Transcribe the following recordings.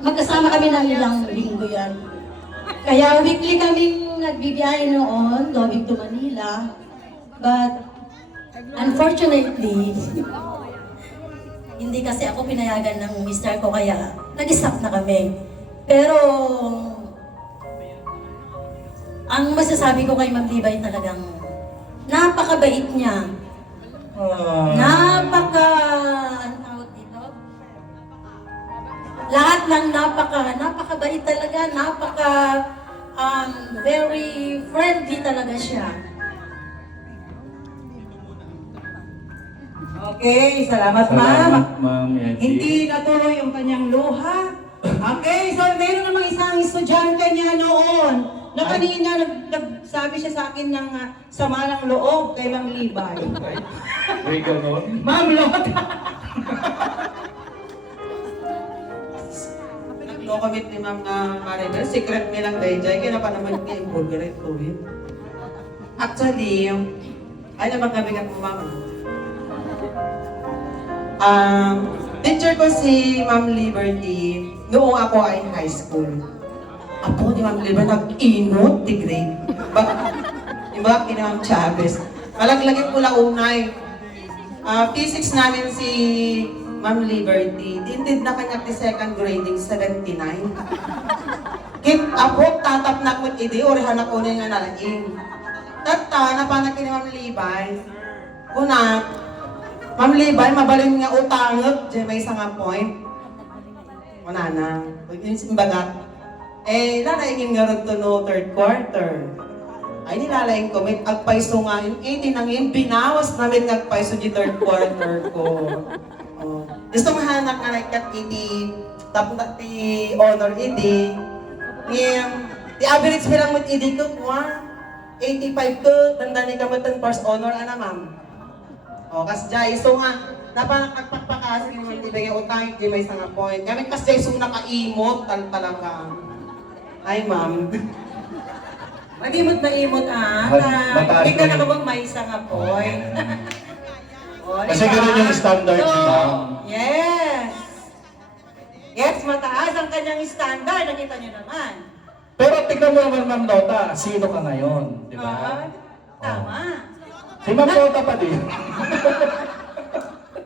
magkasama kami ng ilang linggo yan. Kaya weekly kaming nagbibiyahe noon, going to Manila. But unfortunately, hindi kasi ako pinayagan ng mister ko kaya nag-stop na kami. Pero ang masasabi ko kay Ma'am Libay talagang napakabait niya. Anong tawag dito? Lahat ng napakabait talaga, very friendly talaga siya. Okay, salamat ma'am. Salamat, Ma'am Elsie. Hindi natuloy yung kanyang luha. Okay, so meron namang isang estudyante niya noon na kanina nagsabi siya sa akin ng sama ng loob kay Ma'am Libay. May ganon? Ma'am Lot! Nag-commit ni Ma'am na Maribel, secret nilang dayjay, kaya pa naman kayo incorporate to it. Actually, ay naman kabigat mo Ma'am. Teacher ko si Ma'am Liberty noong ako ay high school. Apo ni Ma'am Liberty nag-inot, degrade. Diba, kina Ma'am Chavez. Malaglagin ko lang unay. Physics namin si Ma'am Liberty. Dindid na kanya ti second grading, 79. Kit apo, tatap na ko iti, orihan ako na nga nalaing. Tata, napanak ni Ma'am Libay. Una, Ma'am Libay, mabalin nga utangag, dyan may isang point. Wala na. Yung bagat. Lalaingin nga rin to no third quarter. Ay, nilalaing ko, may agpaiso nga yun. 80 nang yun, binawas namin nga agpaiso di third quarter ko. Gusto mo hanak nga like kat iti, tapos na ti honor iti. Ti average mo lang mo iti ko, 85 ko, tandaan ka mo first honor, ana ma'am. Kas jay, so nga, napakagpagpakasig naman ibigay utang, di may isang point. Kami kas jay, so nakaimot, talaga. Ay ma'am. Madimot na imot hindi ka na bang may isang point. Kasi ganun yung standard ni Ma'am. Yes! Yes, mataas ang kanyang standard, nakita niyo naman. Pero tignan mo naman, Ma'am Lota, sino ka ngayon? Di ba? Tama. Si Ma'am Lota pa din.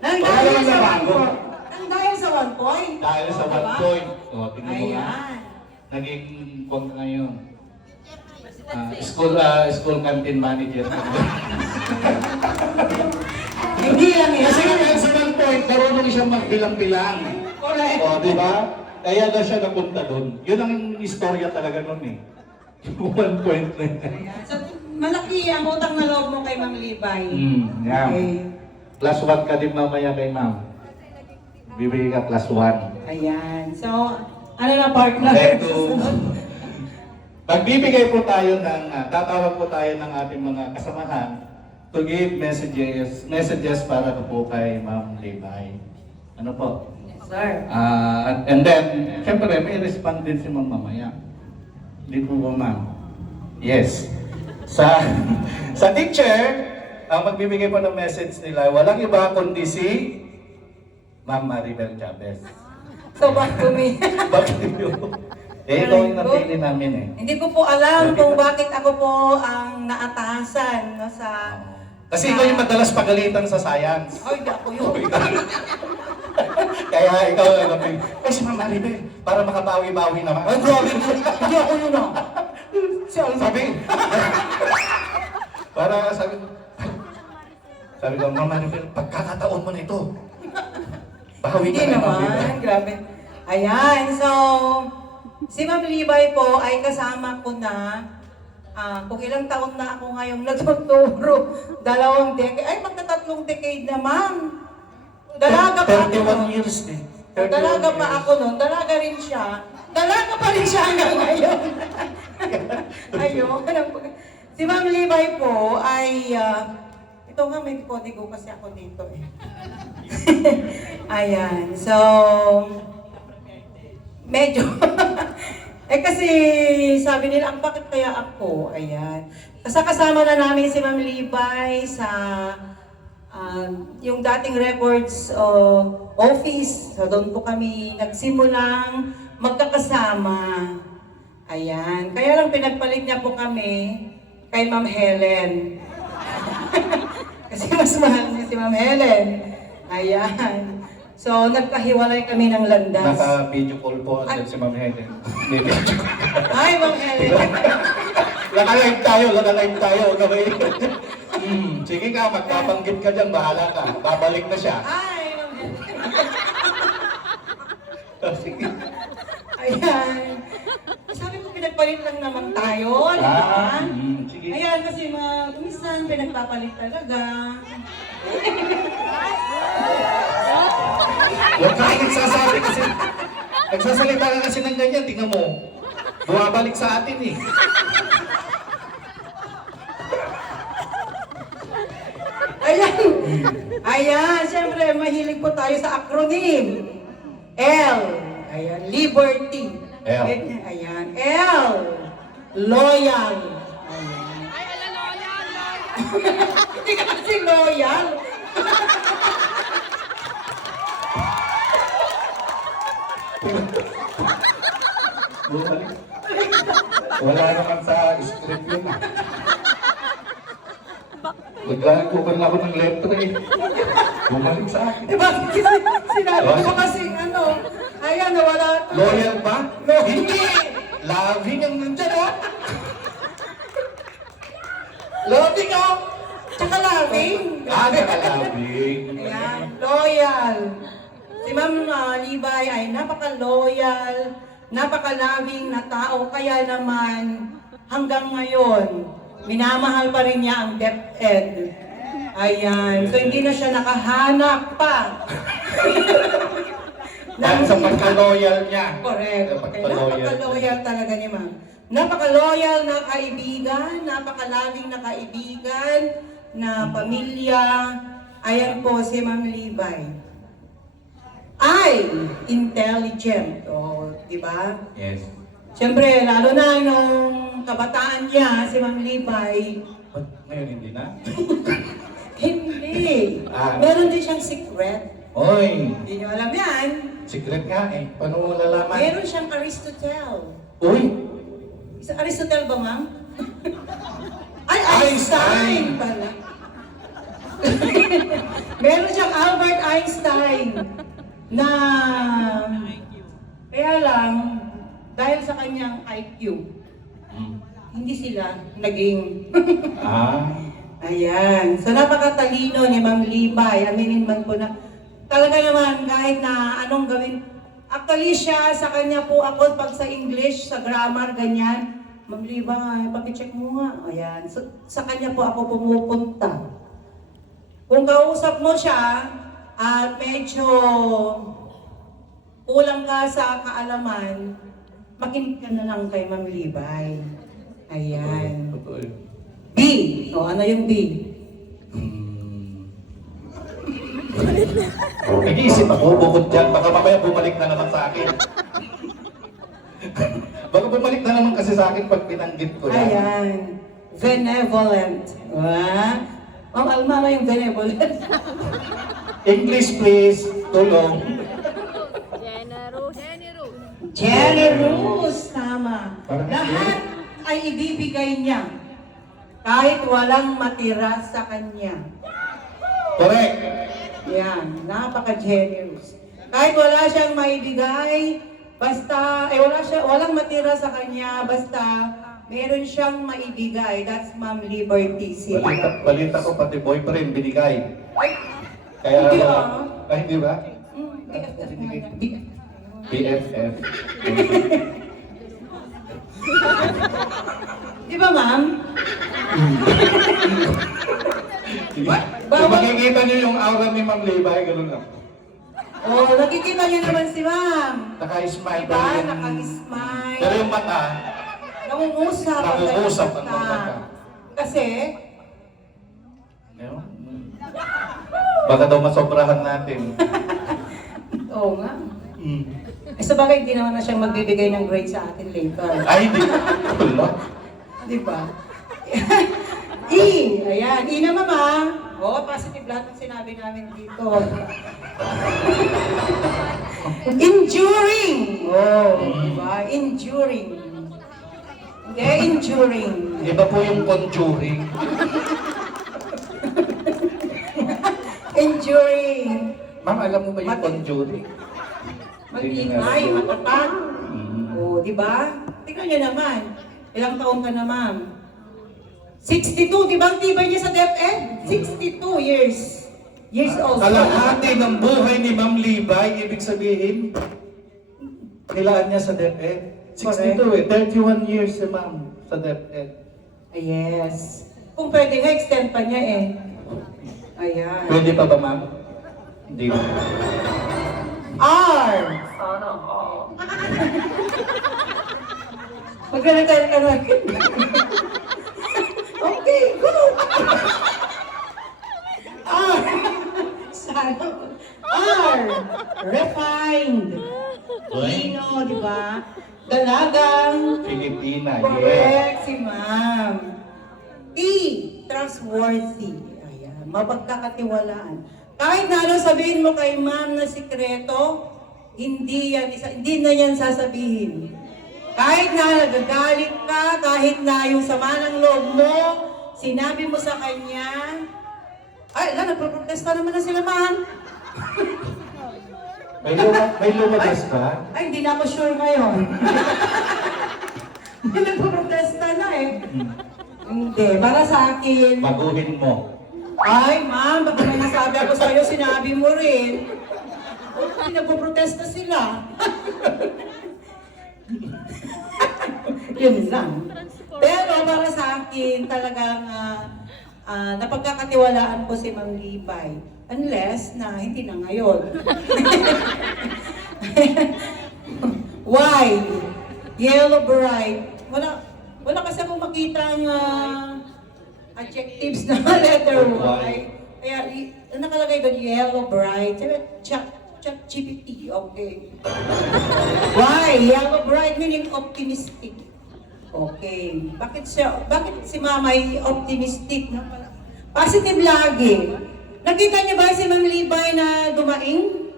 Wala naman na bago. Ang dahil sa 1 point. Dahil sa 1 point. O, tignan mo nga. Ayan. Naging kuwag ka ngayon. School canteen manager. Hindi lang yan. Kasi nga sa 1 point, marunong siyang magbilang-bilang. Correct. O, di ba? Kaya na siya napunta doon. Yun ang istorya talaga nun eh. Yung 1 point na yun. Ayan. So, malaki ang utang na loob mo kay Ma'am Libay. Yeah. Okay. Plus 1 ka din mamaya kay Ma'am. Bibigay ka plus 1. Ayan. So, ano na partner? Ito. Magbibigay po tayo ng, tatawag po tayo ng ating mga kasamahan to give messages para po kay Ma'am Libay. Ano po? Sir. And then, syempre may respond din si Ma'am mamaya. Hindi po ba Ma'am? Yes. Sa teacher, ang magbibigay po ng message nila, walang iba kundi si Ma'am Maribel Chavez. So, back to me. Bakit yun? Ito yung napili namin eh. Hindi ko po alam kung bakit ako po ang naatasan no, sa... Kasi ikaw yung madalas pagalitan sa science. Ay, hindi ako yun. Kaya ikaw ang napili. Eh, si Ma'am Maribel, para makabawi-bawi naman. Ay, grabe, hindi ako yun ah. Sabi, sabi ko, Ma'am Maribel, pagkakataon mo na ito. Bahawi ka Hindi na, Ma'am naman, Maribel. grabe. Ayan, so... Si Ma'am Libay po ay kasama ko na kung ilang taon na ako ngayong nagtuturo, 2 decade, ay magta-3 decade na ma'am. Dalaga pa ako 31 years eh. Dalaga pa ako noon, dalaga rin siya. Dalaga pa rin siya hanggang ngayon. Ayun. Si Ma'am Libay po ay, ito nga may kodigo kasi ako dito eh. Ayan, so, medyo, kasi sabi nila, ang bakit kaya ako? Ayan. Kasama na namin si Ma'am Libay sa yung dating records office. So doon po kami nagsimulang magkakasama. Ayan. Kaya lang pinagpalit niya po kami kay Ma'am Helen. Kasi mas mahal niya si Ma'am Helen. Ayan. So, nagkahiwalay kami ng landas. Naka-video call po agad si Ma'am Helen. May video call. Ay, Ma'am Helen. Naka-live tayo. Gawin. Sige ka, magpapanggit ka dyan, bahala ka. Babalik na siya. Ay, Ma'am Helen. Sige. Ayan. Sabi ko, pinagpalit lang naman tayo, di ba? Sige. Ayan, kasi minsan pinagpapalit talaga. Huwag ka nagsasabi kasi. Nagsasalita ka kasi ng ganyan, tingnan mo. Bumabalik sa atin eh. Ayan. Ayan, siyempre, mahilig po tayo sa acronym. L. Ayan, Liberty. L. Ayan, L. Loyal. Ayan. Hindi ka kasi loyal. Bumalik. Wala naman sa script yun ah. Maglakupan ako ng letra eh. Bumalik sa akin. Diba? Sinabi ko kasi ayan, nawala. Loyal ba? No, hindi! Loving ang nandyan ah! Loving oh. Tsaka loving. Nakalabing. Ayan, loyal. Si Ma'am Libay ay napaka-loyal, napaka-loving na tao. Kaya naman, hanggang ngayon, minamahal pa rin niya ang DepEd. Ayan. So, hindi na siya nakahanap pa. Dahil sa pagka-loyal niya. Correct. Sa Okay, napaka-loyal talaga ni Ma'am. Napaka-loyal na kaibigan, napaka-loving na kaibigan, na pamilya. Ayan po si Ma'am Libay. Ay, intelligent. O, di ba? Yes. Siyempre, lalo na nung kabataan niya, si Ma'am Libay, Ba't ngayon hindi na? hindi. Ah. Meron din siyang secret. Oy! Hindi niyo alam yan. Secret nga eh. Paano mo lalaman? Meron siyang Aristotle. Uy! Isa Aristotle ba, Ma'am? Ay, Einstein! Einstein pala. Meron siyang Albert Einstein na kaya lang, dahil sa kanyang IQ, hindi sila naging Ah. ayan. So napakatalino ni Ma'am Libay. Aminin man po na talaga naman kahit na anong gawin. Actually siya, sa kanya po ako pag sa English, sa grammar, ganyan. Ma'am Libay, pakicheck mo nga. Ayan. So, sa kanya po ako pumupunta. Kung kausap mo siya at medyo kulang ka sa kaalaman, makinig ka na lang kay Ma'am Libay. Ayan. Totoo yun. B. O, ano yung B? Nag-iisip ako, bukod dyan, baka mamaya bumalik na naman sa akin. Baka bumalik na naman kasi sa akin pag pinanggit ko yan. Ayan. Benevolent. Ma'am Alma, yung benevolent. English please, tulong. Generous. Tama. Parang Lahat ay ibibigay niya. Kahit walang matira sa kanya. Correct. Yan, napaka-generous. Kahit wala siyang maibigay, basta, walang matira sa kanya, basta meron siyang maibigay. That's Ma'am Liberty. Balita ko pati boyfriend binigay. Kaya, Hindi ah. Hindi ba? BFF. Di ba, Ma'am? Kung makikita niyo yung aura ni Ma'am Libay, ganun lang. Oh, nakikita niyo naman si Ma'am. Naka-smile Diba? yung- Naka-smile. Pero yung mata, Nangungusap. Nangungusap ang mata. mata. Kasi, Ewan. Baka daw masobrahan natin. oo nga. Sa bagay, hindi naman na siyang magbibigay ng grade sa atin later. Ay, hindi. Wala. Di ba? E. Ayan. E na, Mama. Oo, positive lahat ng sinabi namin dito. Enduring! Oh, diba? Enduring. Hindi, enduring. Iba po yung conjuring. Enduring. Ma'am, alam mo ba yung conjuring? Mag-ingay, matatag. Mm. Oo, di ba? Tingnan niyo naman. Ilang taon ka na, ma'am? 62, di ba ang tibay niya sa DepEd? 62 years old. Kalahati ng buhay ni Ma'am Libay, ibig sabihin, nilaan niya sa DepEd. 62 31 years si Ma'am sa DepEd. Yes. Kung pwede nga, extend pa niya eh. Ayan. Pwede pa ba, Ma'am? Hindi. R. Maglalagay ka na. Okay, go! R. Sana. R. Refined. Lino, di ba? Dalagang. Pilipina, yes. Correct si ma'am. T. Trustworthy. Ayan. Mapagkakatiwalaan. Kahit na ano sabihin mo kay ma'am na sikreto, hindi na yan sasabihin. Kahit na nagagalit ka, kahit na yung sama ng loob mo, sinabi mo sa kanya, ay, nagproprotesta naman na sila, ma'am. May lumabas ka? Ay, hindi na ako sure ngayon. Hindi nagproprotesta na eh. Hindi, para sa akin, Baguhin mo. ay, ma'am, baka may nasabi ako sa'yo, sinabi mo rin. Hindi nagpo-protesta sila. Yun lang. Pero para sa akin, talagang napagkakatiwalaan ko si Ma'am Libay. Unless na hindi na ngayon. Why? Yellow bright. Wala kasi akong makitang adjectives na letter Y. Kaya nakalagay doon yellow bright. ChatGPT, okay. Why? Yellow bright meaning optimistic. Okay. Bakit si Mama ay optimistic? No? Positive lagi. Nakita niyo ba si Ma'am Libay na dumaing?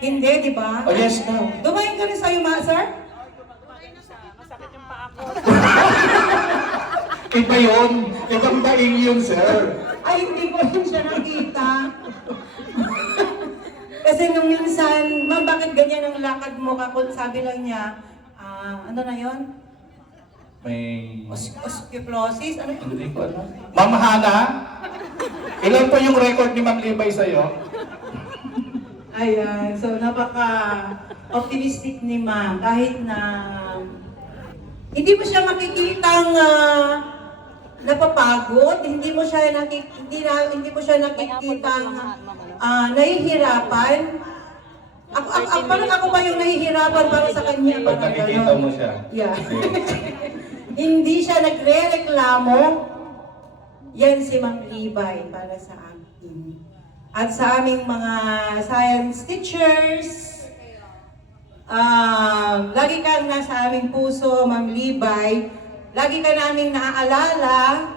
Hindi, di ba? Oh, yes, ma'am. Dumaing ka rin sa'yo, sir? Iba yun. Ibang daing yun, sir. Ay, hindi ko rin siya nakita. Kasi nung minsan, ma'am, bakit ganyan ang lakad mo? Kapag sabi lang niya, ano na yon? May... Osteoporosis? Ano yun? Hindi ko alam. Ma'am Hana, ilan po yung record ni Ma'am Libay sa'yo? Ayan, so napaka-optimistic ni ma'am. Kahit na hindi mo siya makikitang napapagod, hindi mo siya nakikitang nahihirapan. Parang ako ba yung nahihirapan para sa kanya? Pag Parang nakikita gano'n. mo siya. Yeah. Hindi siya nagre-reklamo. Yan si Ma'am Libay para sa akin. At sa aming mga science teachers, lagi kang nasa aming puso, Ma'am Libay. Lagi ka naming naaalala.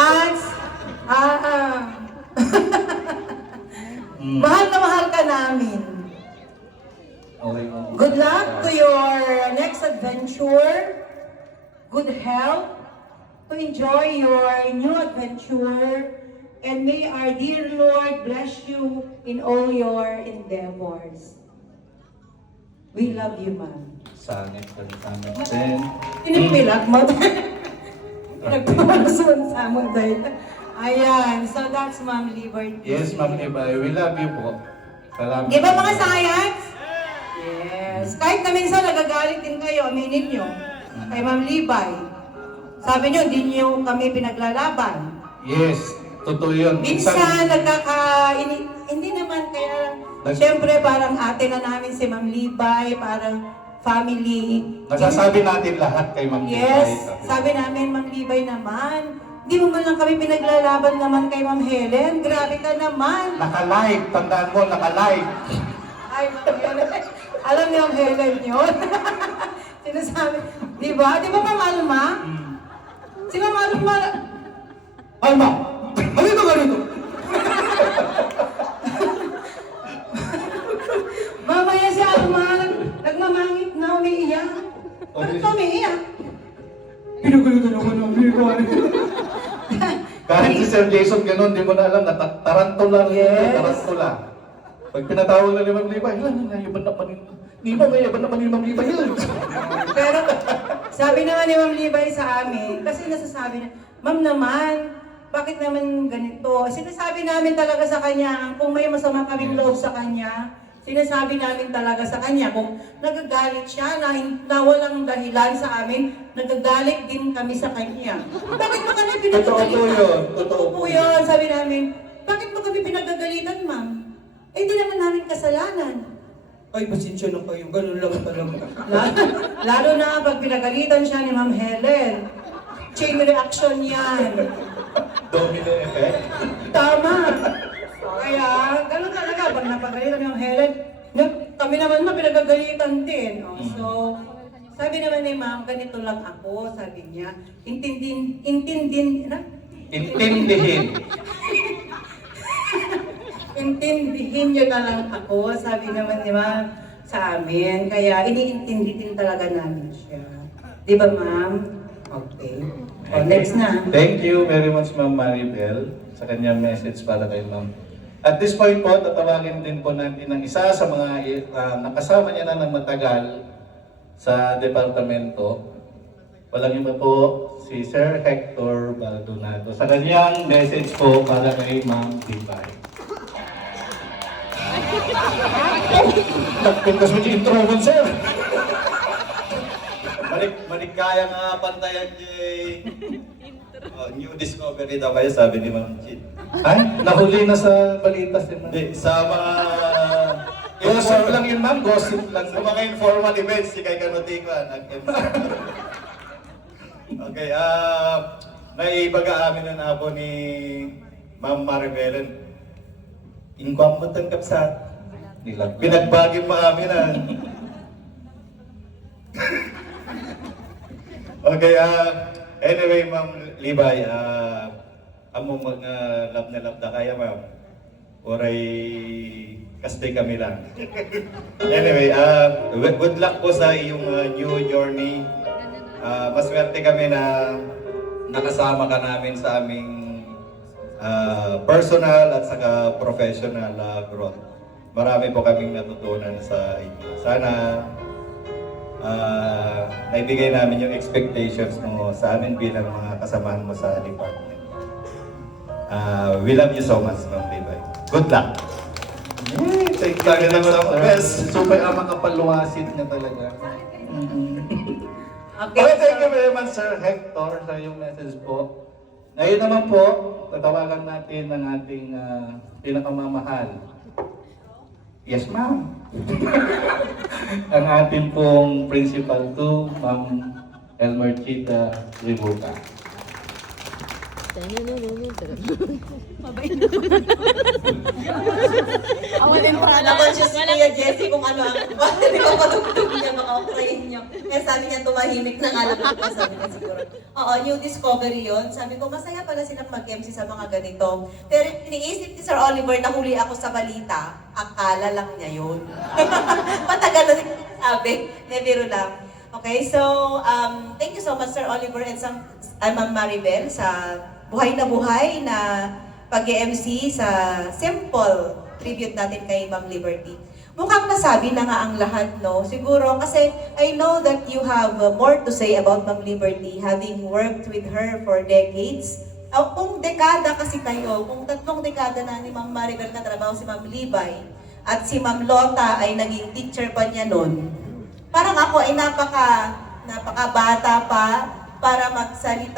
At, mahal na mahal ka namin. Okay. Good luck to your next adventure. Good health to enjoy your new adventure. And may our dear Lord bless you in all your endeavors. We love you, ma'am. Sangit ka natin. Pinipilag mo. Nagpapalasun sa mo dahil. Ayan, so that's Ma'am Liberty. Yes, Ma'am Libay. We love you po. Salamat. Di ba mga science? Yes. Kahit na minsan nagagalit din kayo, aminin nyo. Kay Ma'am Libay. Sabi nyo, hindi nyo kami pinaglalaban. Yes, totoo yun. Minsan hindi naman kaya, siyempre parang ate na namin si Ma'am Libay, parang family. Nasasabi natin lahat kay Ma'am Libay. Yes, sabi namin, Ma'am Libay naman, hindi mo man lang kami pinaglalaban naman kay Ma'am Helen. Grabe ka naman. Naka-live, tandaan mo, naka-live. Ay, Ma'am Helen. Alam niyo Ma'am Helen yun? Sinasabi, di ba? Di ba, Ma'am Alma? Si Ma'am Alma, Alma! Halika ka rito! mamaya si Alma, nagmamangit na umiiyak. Bakit ka umiiyak? Pinagalitan ako ng Liban. Kahit si Sir Jason ganun, di mo na alam na tarantula. Yes. Tarantula. Pag pinatawag na ni Ma'am Libay, nayaban naman ni Ma'am Libay yun. Pero sabi naman ni Ma'am Libay sa amin, kasi nasasabi na, Ma'am naman, bakit naman ganito? Sinasabi namin talaga sa kanya, kung may masama kaming loob sa kanya, sinasabi namin talaga sa kanya, kung nagagalit siya na walang dahilan sa amin, nagagalit din kami sa kanya. Bakit mo kami pinagagalitan? Totoo po yun. Totoo po yun. Sabi namin, bakit mo kami pinagagalitan, ma'am? Eh, di naman namin kasalanan. Ay, pasensya na kayo. Ganun lang talaga. Lalo na pag pinagalitan siya ni Ma'am Helen. Chain reaction yan. Domino effect. Tama. Kaya, gano'n talaga. Pag napagalitan ni Ma'am Helen, kami naman pinagagalitan din. Oh, so, sabi naman ni Ma'am, ganito lang ako, sabi niya. Intindihin niyo na lang ako, sabi naman ni Ma'am sa amin. Kaya iniintindi din talaga namin siya. Di ba, Ma'am? Okay. O, next na. Thank you very much, Ma'am Maribel, sa kanyang message para kay Ma'am. At this point po, tatawagin din po natin ang isa sa mga nakasama niya na ng matagal sa departamento. Walang iba po, si Sir Hector Baldonado. Sa kanyang message po para kay Ma'am Libay. Nagpintas mo yung intro mo, sir. Maligaya nga pantayan kay new discovery daw kayo, sabi ni Ma'am Chit. Ay, nahuli na sa balita si Ma'am. Di, sa mga Gossip lang yun, Ma'am. Gossip lang. sa mga informal events, si kay Kanutikwa, nag-MC. Okay, may pag-aamin na po ni Ma'am Maribel. Inkwamputan kapsat. Nilag. Pinagbagin pa kami na. Okay, anyway, Ma'am Libay, amo mga love na love na kaya, Ma'am. Oray, kastay kami lang. Anyway, good luck po sa iyong new journey. Maswerte kami na nakasama ka namin sa aming personal at saka professional growth. Marami po kaming natutunan sa inyo. Sana naibigay namin yung expectations mo sa amin bilang mga kasamahan mo sa department. We love you so much, Ma'am Libay. Good luck! Thank you naman sa best. Super makapaluwasin niya talaga. Okay, thank you very much, Sir Hector, sa iyong message po. Ngayon naman po, tatawagan natin ang ating pinakamamahal. Yes, ma'am. Ang ating pong Principal 2, Ma'am Elmerchita Ribuca. Na-conscious si Kuya Jessie kung ano ang hindi ko patugtog niya, baka ukrayin niyo. Kaya sabi niya tumahimik na nga lang ako, sabi niya siguro. Oo, new discovery yon. Sabi ko, masaya pala silang mag-MC sa mga ganito. Pero iniisip ni Sir Oliver na huli ako sa balita, akala lang niya yun. Matagal na din sabi, biro lang. Okay, so thank you so much Sir Oliver and Ma'am Maribel sa buhay na pag-MC sa simple tribute natin kay Ma'am Liberty. Mukhang nasabi na nga ang lahat, no? Siguro kasi I know that you have more to say about Ma'am Liberty, having worked with her for decades. Kung dekada kasi kayo, kung 3 dekada na ni Ma'am Maribel katrabaho si Ma'am Libay at si Ma'am Lota ay naging teacher pa niya noon, parang ako ay napaka bata pa para magsalita